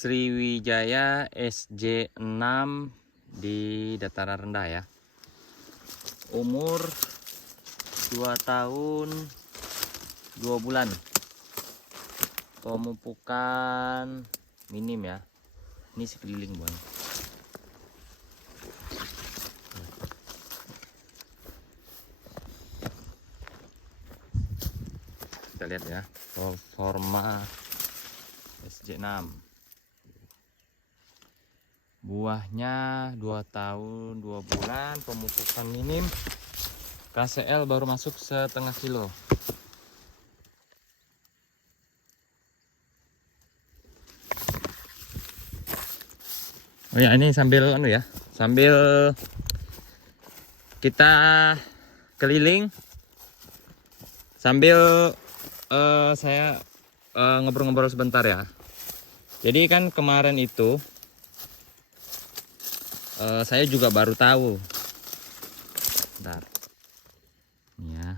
Sriwijaya SJ6 di dataran rendah ya. Umur 2 tahun 2 bulan. Pemupukan minim ya. Ini sekeliling buah. Kita lihat ya, performa SJ6. Buahnya 2 tahun 2 bulan, pemupukan minim. KCL baru masuk setengah kilo. Oh ya, ini sambil sambil kita keliling, sambil saya ngobrol-ngobrol sebentar ya. Jadi kan kemarin itu saya juga baru tahu. Bentar. Ini ya.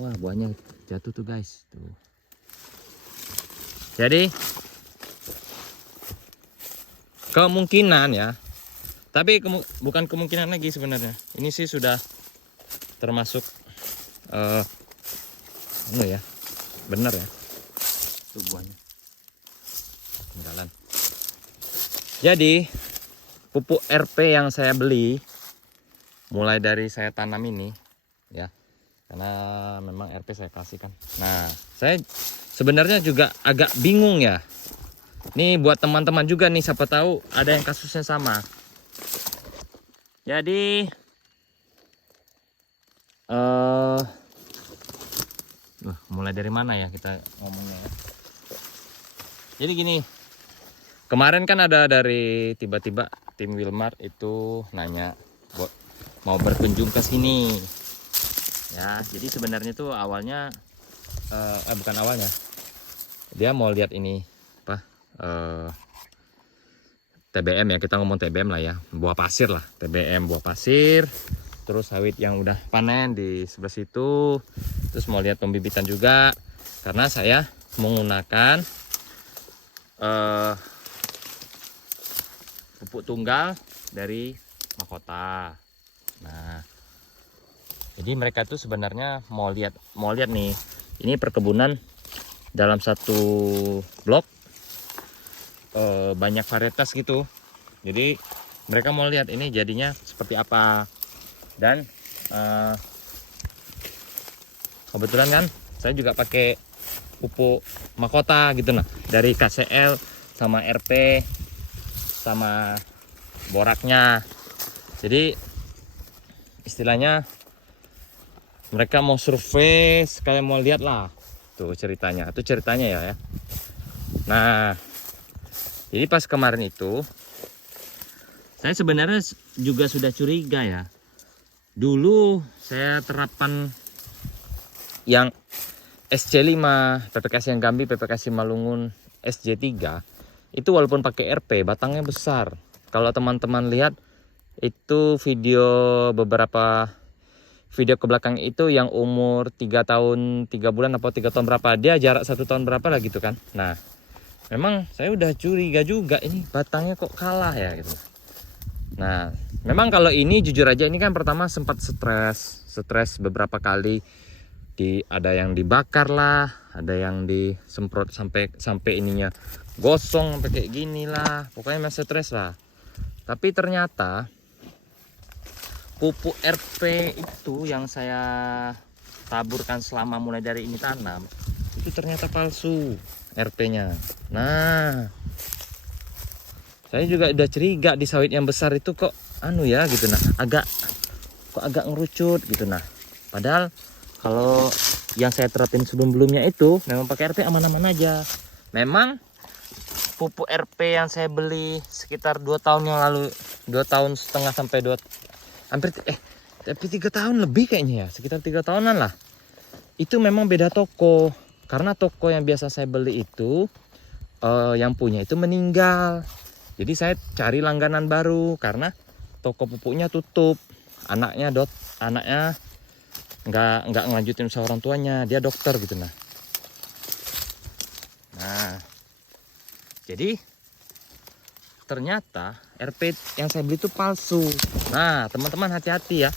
Wah, buahnya jatuh tuh guys. Tuh. Jadi kemungkinan ya. Tapi bukan kemungkinan lagi sebenarnya. Ini sih sudah termasuk ya. Bener ya. Tuh buahnya. Tinggalan. Jadi pupuk RP yang saya beli mulai dari saya tanam ini ya, karena memang RP saya kasih kan. Nah, saya sebenarnya juga agak bingung ya. Nih buat teman-teman juga nih, siapa tahu ada yang kasusnya sama. Jadi mulai dari mana ya kita ngomongnya ya. Jadi gini, kemarin kan ada dari tiba-tiba tim Wilmar itu nanya mau berkunjung ke sini. Ya, jadi sebenarnya tuh awalnya bukan awalnya. Dia mau lihat ini apa? TBM ya, kita ngomong TBM lah ya. Buah pasir lah, TBM buah pasir. Terus sawit yang udah panen di sebelah situ. Terus mau lihat pembibitan juga, karena saya menggunakan pupuk tunggal dari Mahkota. Nah, jadi mereka tuh sebenarnya mau lihat nih, ini perkebunan dalam satu blok banyak varietas gitu. Jadi mereka mau lihat ini jadinya seperti apa. Dan kebetulan kan saya juga pakai pupuk Mahkota gitu nah, dari KCL sama RP sama boraknya. Jadi istilahnya mereka mau survei sekalian mau lihat lah tuh ceritanya. Itu ceritanya ya. Nah, jadi pas kemarin itu saya sebenarnya juga sudah curiga ya. Dulu saya terapkan yang SC5, PPK Sianggambi, PPK Simalungun, SJ3 itu walaupun pakai RP batangnya besar. Kalau teman-teman lihat itu beberapa video ke belakang itu yang umur 3 tahun 3 bulan atau 3 tahun berapa, dia jarak 1 tahun berapa lah gitu kan. Nah, memang saya udah curiga juga, ini batangnya kok kalah ya gitu. Nah, memang kalau ini jujur aja ini kan pertama sempat stres beberapa kali. Ada yang dibakar lah, ada yang disemprot sampai ininya gosong sampai kayak gini lah, pokoknya masih stres lah. Tapi ternyata pupuk RP itu yang saya taburkan selama mulai dari ini tanam itu ternyata palsu RP-nya. Nah, saya juga udah curiga di sawit yang besar itu kok gitu nah, agak ngerucut gitu nah. Padahal kalau yang saya terapin sebelumnya itu memang pakai RP aman-aman aja. Memang pupuk RP yang saya beli sekitar 2 tahun yang lalu, 2 tahun setengah sampai 3 tahun lebih kayaknya ya, sekitar 3 tahunan lah. Itu memang beda toko, karena toko yang biasa saya beli itu yang punya itu meninggal. Jadi saya cari langganan baru karena toko pupuknya tutup. Anaknya nggak ngelanjutin usaha orang tuanya, dia dokter gitu nah. Jadi ternyata RP yang saya beli itu palsu. Nah teman-teman hati-hati ya,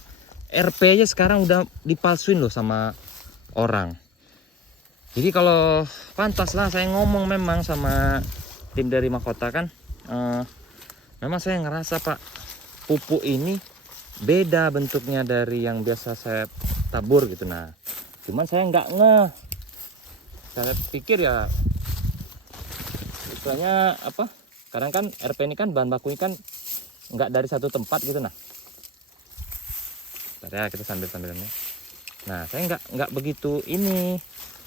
RP aja sekarang udah dipalsuin loh sama orang. Jadi kalau pantas lah saya ngomong memang sama tim dari Makota kan, memang saya ngerasa Pak, pupuk ini beda bentuknya dari yang biasa saya tabur gitu. Nah cuman saya nggak ngeh, saya pikir ya istilahnya apa, kadang kan RP ini kan bahan bakunya kan nggak dari satu tempat gitu. Nah bentar ya, kita sambil-sambilannya. Nah saya nggak begitu ini,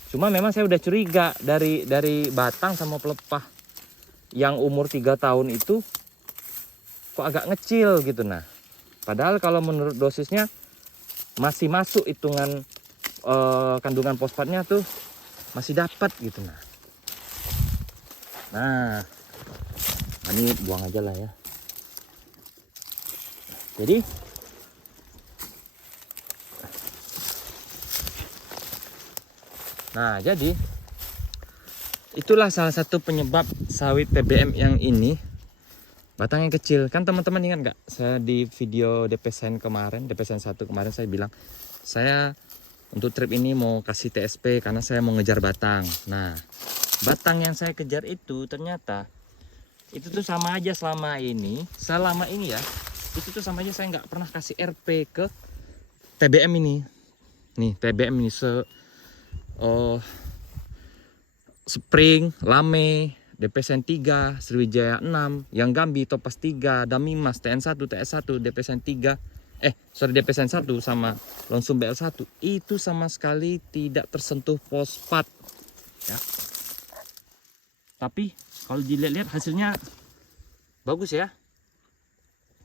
cuma memang saya udah curiga dari batang sama pelepah yang umur 3 tahun itu kok agak ngecil gitu. Nah padahal kalau menurut dosisnya masih masuk hitungan kandungan fosfatnya tuh masih dapat gitu. Nah ini buang aja lah ya. Jadi itulah salah satu penyebab sawit TBM yang ini batangnya kecil. Kan teman-teman ingat nggak, saya di video DPSN kemarin, DPSN 1 kemarin saya bilang saya untuk trip ini mau kasih TSP karena saya mau ngejar batang. Nah batang yang saya kejar itu ternyata itu tuh sama aja selama ini ya, itu tuh sama aja saya nggak pernah kasih RP ke TBM ini. Nih TBM ini Spring, Lame, DPSN 3, Sriwijaya 6, Yang Gambi, Topaz 3, Damimas, TN1, TS1, DPSN 3, DPSN 1 sama Lonsum BL1 itu sama sekali tidak tersentuh fosfat ya. Tapi kalau dilihat-lihat hasilnya bagus ya.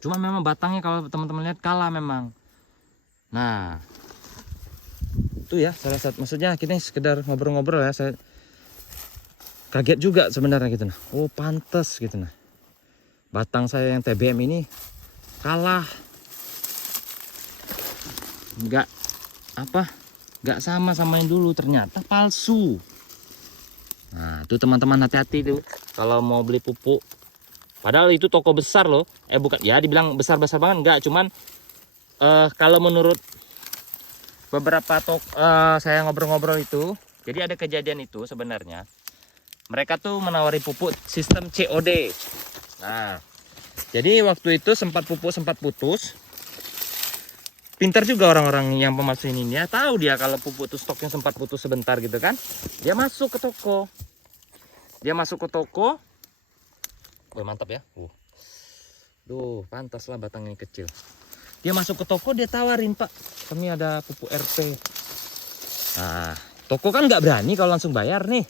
Cuma memang batangnya kalau teman-teman lihat kalah memang. Nah itu ya salah satu, maksudnya kita sekedar ngobrol-ngobrol ya, saya kaget juga sebenarnya gitu. Nah oh pantes gitu. Nah batang saya yang TBM ini kalah, nggak sama yang dulu, ternyata palsu. Nah itu teman-teman hati-hati tuh kalau mau beli pupuk, padahal itu toko besar loh, bukan ya dibilang besar-besar banget enggak, cuman kalau menurut beberapa saya ngobrol-ngobrol itu, jadi ada kejadian itu sebenarnya mereka tuh menawari pupuk sistem COD. Nah jadi waktu itu sempat putus. Pintar juga orang-orang yang pemalsu ini ya, tahu dia kalau pupuk itu stoknya sempat putus sebentar gitu kan. Dia masuk ke toko. Oh, mantap ya. Duh, pantas lah batangnya kecil. Dia masuk ke toko, dia tawarin, "Pak, kami ada pupuk RP." Nah, toko kan nggak berani kalau langsung bayar nih.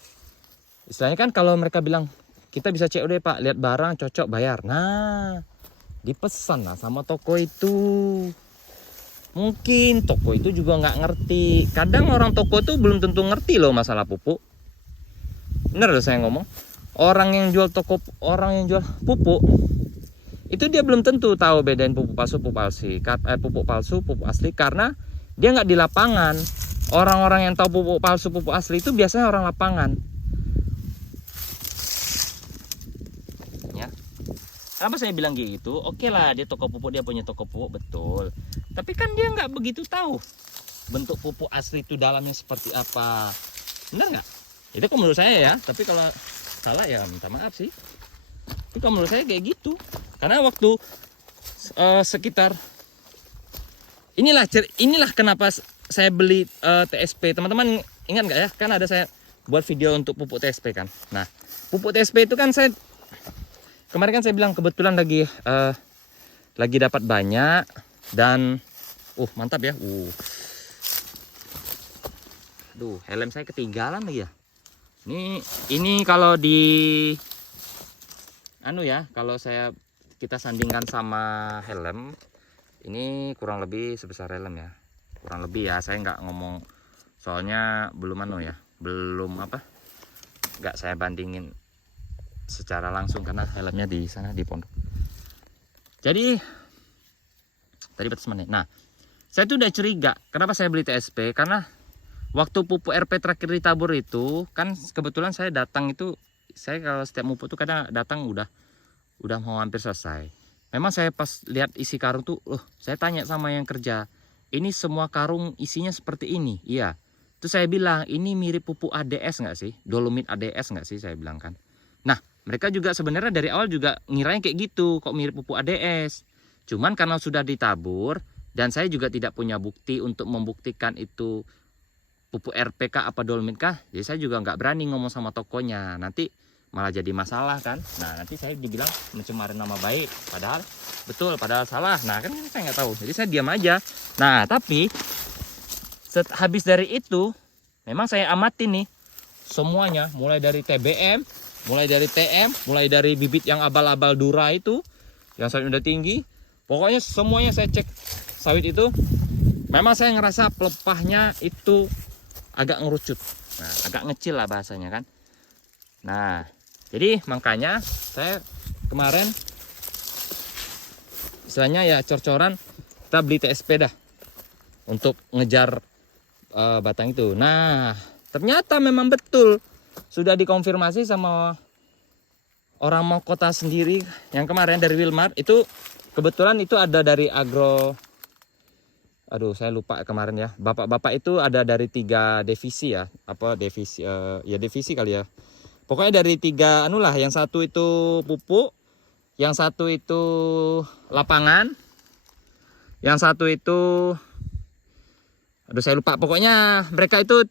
Istilahnya kan kalau mereka bilang, "Kita bisa COD, Pak, lihat barang cocok bayar." Nah, dipesan lah sama toko itu. Mungkin toko itu juga nggak ngerti. Kadang orang toko tuh belum tentu ngerti loh masalah pupuk. Bener loh saya ngomong. Orang yang jual pupuk itu dia belum tentu tahu bedain pupuk palsu, pupuk asli, karena dia nggak di lapangan. Orang-orang yang tahu pupuk palsu, pupuk asli itu biasanya orang lapangan. Ya. Kenapa saya bilang gitu? Oke lah, dia toko pupuk, dia punya toko pupuk, betul. Tapi kan dia nggak begitu tahu bentuk pupuk asli itu dalamnya seperti apa. Benar nggak? Itu kalau menurut saya ya. Tapi kalau salah ya minta maaf sih. Tapi kalau menurut saya kayak gitu. Karena waktu sekitar inilah kenapa saya beli TSP. Teman-teman ingat nggak ya? Kan ada saya buat video untuk pupuk TSP kan. Nah, pupuk TSP itu kan saya kemarin kan saya bilang kebetulan lagi dapat banyak dan mantap ya. Aduh, helm saya ketinggalan lagi ya. Ini kalau di kalau kita sandingkan sama helm, ini kurang lebih sebesar helm ya. Kurang lebih ya, saya nggak ngomong soalnya belum nggak saya bandingin secara langsung karena helmnya di sana di pondok. Jadi tadi batas menit. Nah, saya tuh udah curiga kenapa saya beli TSP, karena waktu pupuk RP terakhir ditabur itu kan kebetulan saya datang itu saya kalau setiap pupuk tuh kadang datang udah mau hampir selesai. Memang saya pas lihat isi karung tuh, saya tanya sama yang kerja, ini semua karung isinya seperti ini? Iya. Terus saya bilang, ini mirip pupuk ADS nggak sih? Dolomit ADS nggak sih? Saya bilang kan. Nah, mereka juga sebenarnya dari awal juga ngirain kayak gitu, kok mirip pupuk ADS. Cuman karena sudah ditabur, dan saya juga tidak punya bukti untuk membuktikan itu pupuk RPK apa Dolomit kah, jadi saya juga nggak berani ngomong sama tokonya. Nanti malah jadi masalah kan. Nah, nanti saya dibilang mencemari nama baik, padahal betul, padahal salah. Nah, kan saya nggak tahu, jadi saya diam aja. Nah, tapi habis dari itu memang saya amatin nih semuanya, mulai dari TBM, mulai dari TM, mulai dari bibit yang abal-abal Dura itu yang sawit udah tinggi, pokoknya semuanya saya cek sawit itu. Memang saya ngerasa pelepahnya itu agak ngerucut, nah agak ngecil lah bahasanya kan. Nah, jadi makanya saya kemarin istilahnya ya cor-coran, kita beli TSP dah untuk ngejar batang itu. Nah, ternyata memang betul sudah dikonfirmasi sama orang Mahkota sendiri yang kemarin dari Wilmar. Itu kebetulan itu ada dari Agro, aduh saya lupa kemarin ya, bapak-bapak itu ada dari 3 divisi ya, apa divisi ya divisi kali ya. Pokoknya dari 3 anu lah, yang satu itu pupuk, yang satu itu lapangan, yang satu itu aduh saya lupa. Pokoknya mereka itu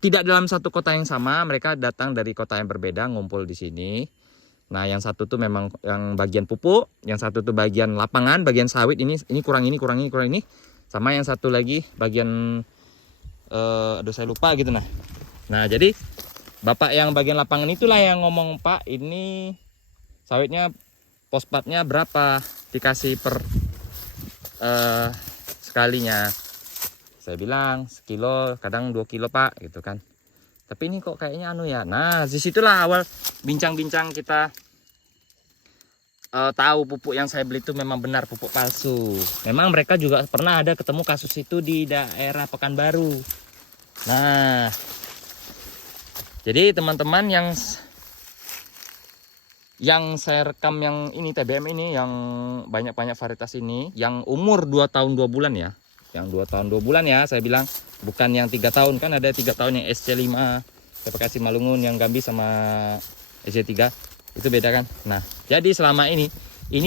tidak dalam satu kota yang sama, mereka datang dari kota yang berbeda ngumpul di sini. Nah, yang satu tuh memang yang bagian pupuk, yang satu tuh bagian lapangan, bagian sawit, ini kurang ini, kurang ini. Sama yang satu lagi bagian aduh saya lupa gitu. Nah, jadi bapak yang bagian lapangan itulah yang ngomong, Pak, ini sawitnya fosfatnya berapa dikasih per sekalinya. Saya bilang sekilo, kadang 2 kilo Pak, gitu kan. Tapi ini kok kayaknya anu ya. Nah, disitulah awal bincang-bincang kita tahu pupuk yang saya beli itu memang benar pupuk palsu. Memang mereka juga pernah ada ketemu kasus itu di daerah Pekanbaru. Nah, jadi teman-teman yang saya rekam yang ini TBM ini, yang banyak-banyak varietas ini, yang umur 2 tahun 2 bulan ya. Yang 2 tahun 2 bulan ya, saya bilang, bukan yang 3 tahun. Kan ada 3 tahun yang SC5, PPK Simalungun, yang Gambi sama SC3. Itu beda kan. Nah, jadi selama ini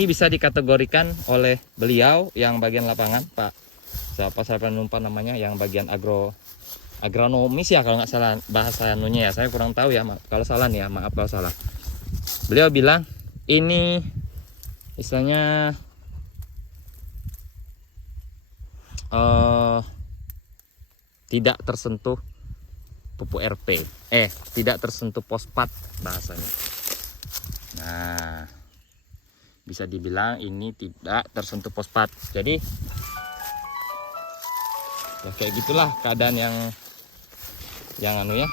bisa dikategorikan oleh beliau yang bagian lapangan, Pak siapa saya lupa namanya, yang bagian agronomis ya kalau nggak salah bahasa anunya ya, saya kurang tahu ya, kalau salah nih ya, maaf kalau salah. Beliau bilang ini istilahnya tidak tersentuh pupuk RP, tidak tersentuh fosfat bahasanya. Nah, bisa dibilang ini tidak tersentuh fosfat. Jadi ya kayak gitulah keadaan yang anu ya.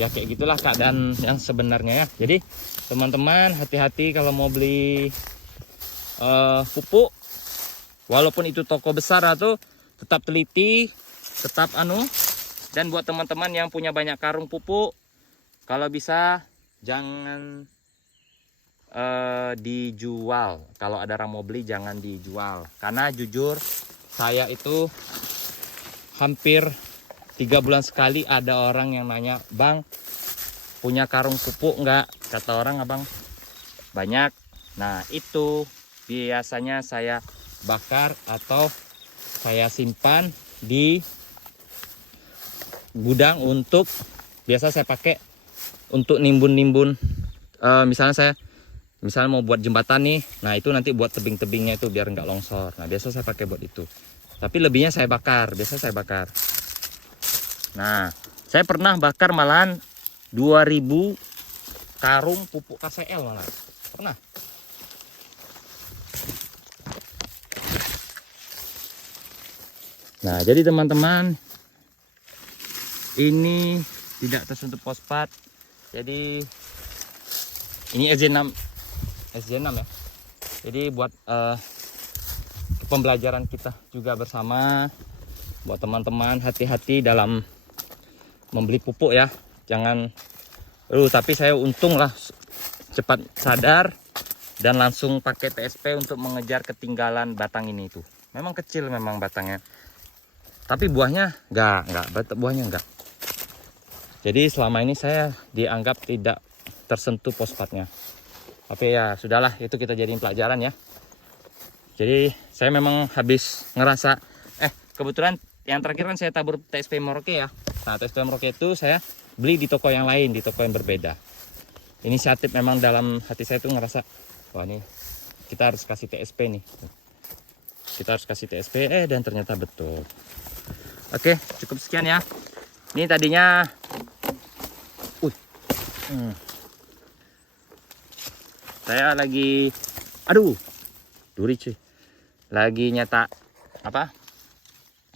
Ya kayak gitulah keadaan yang sebenarnya ya. Jadi teman-teman hati-hati kalau mau beli pupuk, walaupun itu toko besar, atau tetap teliti, tetap anu. Dan buat teman-teman yang punya banyak karung pupuk, kalau bisa jangan dijual. Kalau ada orang mau beli jangan dijual, karena jujur saya itu hampir 3 bulan sekali ada orang yang nanya, Bang punya karung pupuk enggak? Kata orang, Abang banyak. Nah, itu biasanya saya bakar atau saya simpan di gudang untuk biasa saya pakai untuk nimbun-nimbun. Misalnya mau buat jembatan nih, nah itu nanti buat tebing-tebingnya itu biar nggak longsor. Nah, biasa saya pakai buat itu. Tapi lebihnya saya bakar, biasa saya bakar. Nah, saya pernah bakar malahan 2000 karung pupuk KCL malah. Pernah. Nah, jadi teman-teman, ini tidak tersentuh fosfat. Jadi ini SJ6 ya. Jadi buat pembelajaran kita juga bersama, buat teman-teman hati-hati dalam membeli pupuk ya. Jangan Tapi saya untung lah cepat sadar dan langsung pakai TSP untuk mengejar ketinggalan batang ini tuh. Memang kecil memang batangnya. Tapi buahnya buahnya enggak. Jadi selama ini saya dianggap tidak tersentuh fosfatnya. Tapi ya sudahlah, itu kita jadiin pelajaran ya. Jadi saya memang habis ngerasa kebetulan yang terakhir kan saya tabur TSP Merauke ya. Nah, TSP Merauke itu saya beli di toko yang lain, di toko yang berbeda. Inisiatif memang dalam hati saya tuh ngerasa, wah ini kita harus kasih TSP nih. Kita harus kasih TSP dan ternyata betul. Oke, cukup sekian ya. Ini tadinya saya lagi duri cuy. Lagi nyetak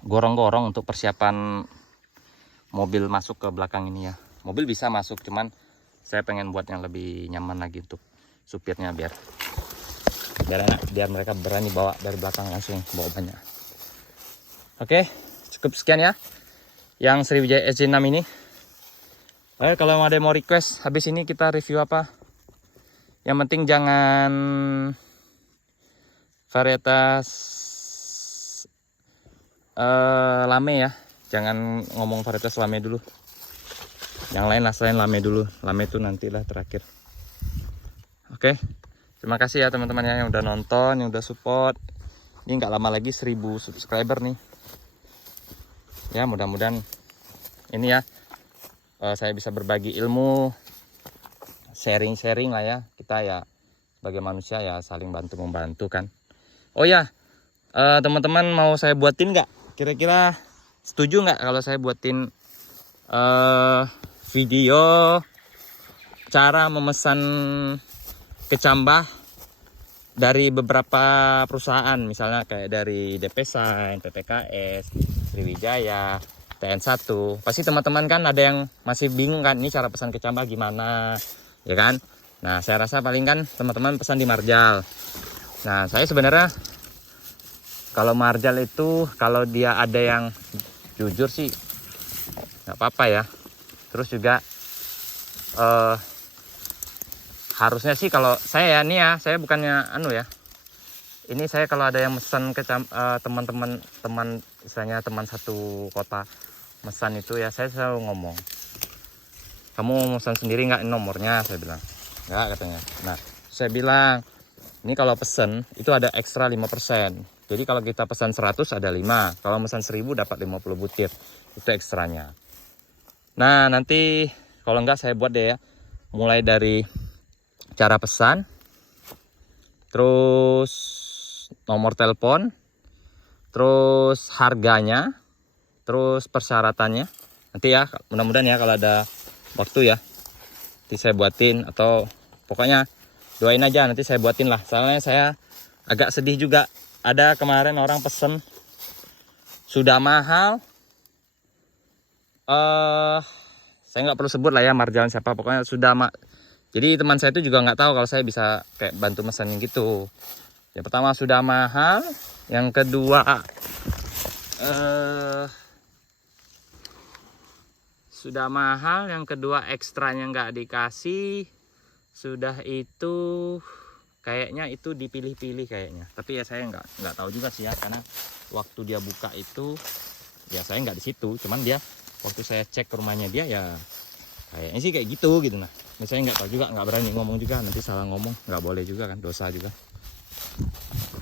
gorong-gorong untuk persiapan mobil masuk ke belakang ini ya. Mobil bisa masuk, cuman saya pengen buat yang lebih nyaman lagi untuk supirnya biar enak, biar mereka berani bawa dari belakang langsung bawa banyak. Oke, cukup sekian ya yang Sriwijaya SJ6 ini. Kalau ada yang mau request habis ini kita review apa, yang penting jangan varietas lame ya, jangan ngomong varietas lame dulu, yang lain lah selain lame dulu. Lame itu nantilah terakhir. Oke, terima kasih ya teman-teman yang udah nonton, yang udah support. Ini nggak lama lagi 1000 subscriber nih ya. Mudah-mudahan ini ya saya bisa berbagi ilmu, sharing-sharing lah ya. Kita ya sebagai manusia ya saling bantu-membantu kan. Oh ya, teman-teman mau saya buatin nggak? Kira-kira setuju nggak kalau saya buatin video cara memesan kecambah dari beberapa perusahaan, misalnya kayak dari DP Sign, PPKS, Sriwijaya, TN1. Pasti teman-teman kan ada yang masih bingung kan, ini cara pesan kecambah gimana, ya kan? Nah, saya rasa paling kan teman-teman pesan di Marjal. Nah, saya sebenarnya kalau Marjal itu kalau dia ada yang jujur sih nggak apa-apa ya. Terus juga harusnya sih kalau saya nih ya, saya bukannya ya. Ini saya kalau ada yang pesan ke teman-teman misalnya teman satu kota mesan itu ya, saya selalu ngomong, kamu mesan sendiri nggak nomornya? Saya bilang nggak, katanya. Nah, saya bilang ini kalau pesen itu ada ekstra 5%. Jadi kalau kita pesan 100 ada 5, kalau pesan 1000 dapat 50 butir, itu ekstranya. Nah, nanti kalau enggak saya buat deh ya, mulai dari cara pesan, terus nomor telepon, terus harganya, terus persyaratannya. Nanti ya, mudah-mudahan ya kalau ada waktu ya, nanti saya buatin, atau pokoknya doain aja nanti saya buatin lah. Soalnya saya agak sedih juga, ada kemarin orang pesen sudah mahal. Saya nggak perlu sebut lah ya Marjal siapa, pokoknya sudah jadi teman saya itu juga nggak tahu kalau saya bisa kayak bantu mesenin gitu. Yang pertama sudah mahal, yang kedua sudah mahal, yang kedua ekstranya nggak dikasih, sudah itu kayaknya itu dipilih-pilih kayaknya. Tapi ya saya nggak tahu juga sih ya, karena waktu dia buka itu ya saya nggak di situ. Cuman dia waktu saya cek ke rumahnya dia ya kayaknya sih kayak gitu nah. Saya nggak tahu juga, nggak berani ngomong juga, nanti salah ngomong nggak boleh juga kan, dosa juga.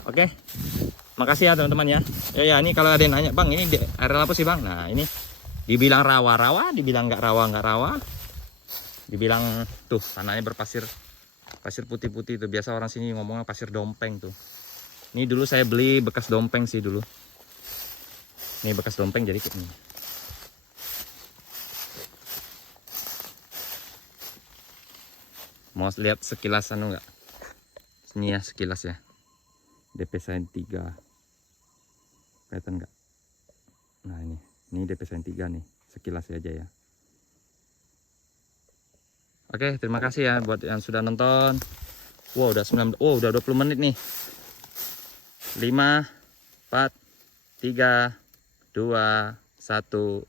Oke, makasih ya teman-teman ya. Ya ini kalau ada yang nanya, bang ini areal apa sih bang? Nah ini dibilang rawa-rawa, dibilang nggak rawa, dibilang tuh tanahnya berpasir, pasir putih-putih itu. Biasa orang sini ngomongnya pasir dompeng tuh. Ini dulu saya beli bekas dompeng sih dulu. Ini bekas dompeng jadi kayak ini. Mau lihat sekilas nggak? Ini ya sekilas ya. DP Sign 3. Kelihatan nggak? Nah ini DP Sign 3 nih. Sekilas aja ya. Oke, terima kasih ya buat yang sudah nonton. Wow, udah 20 menit nih. 5, 4, 3, 2, 1.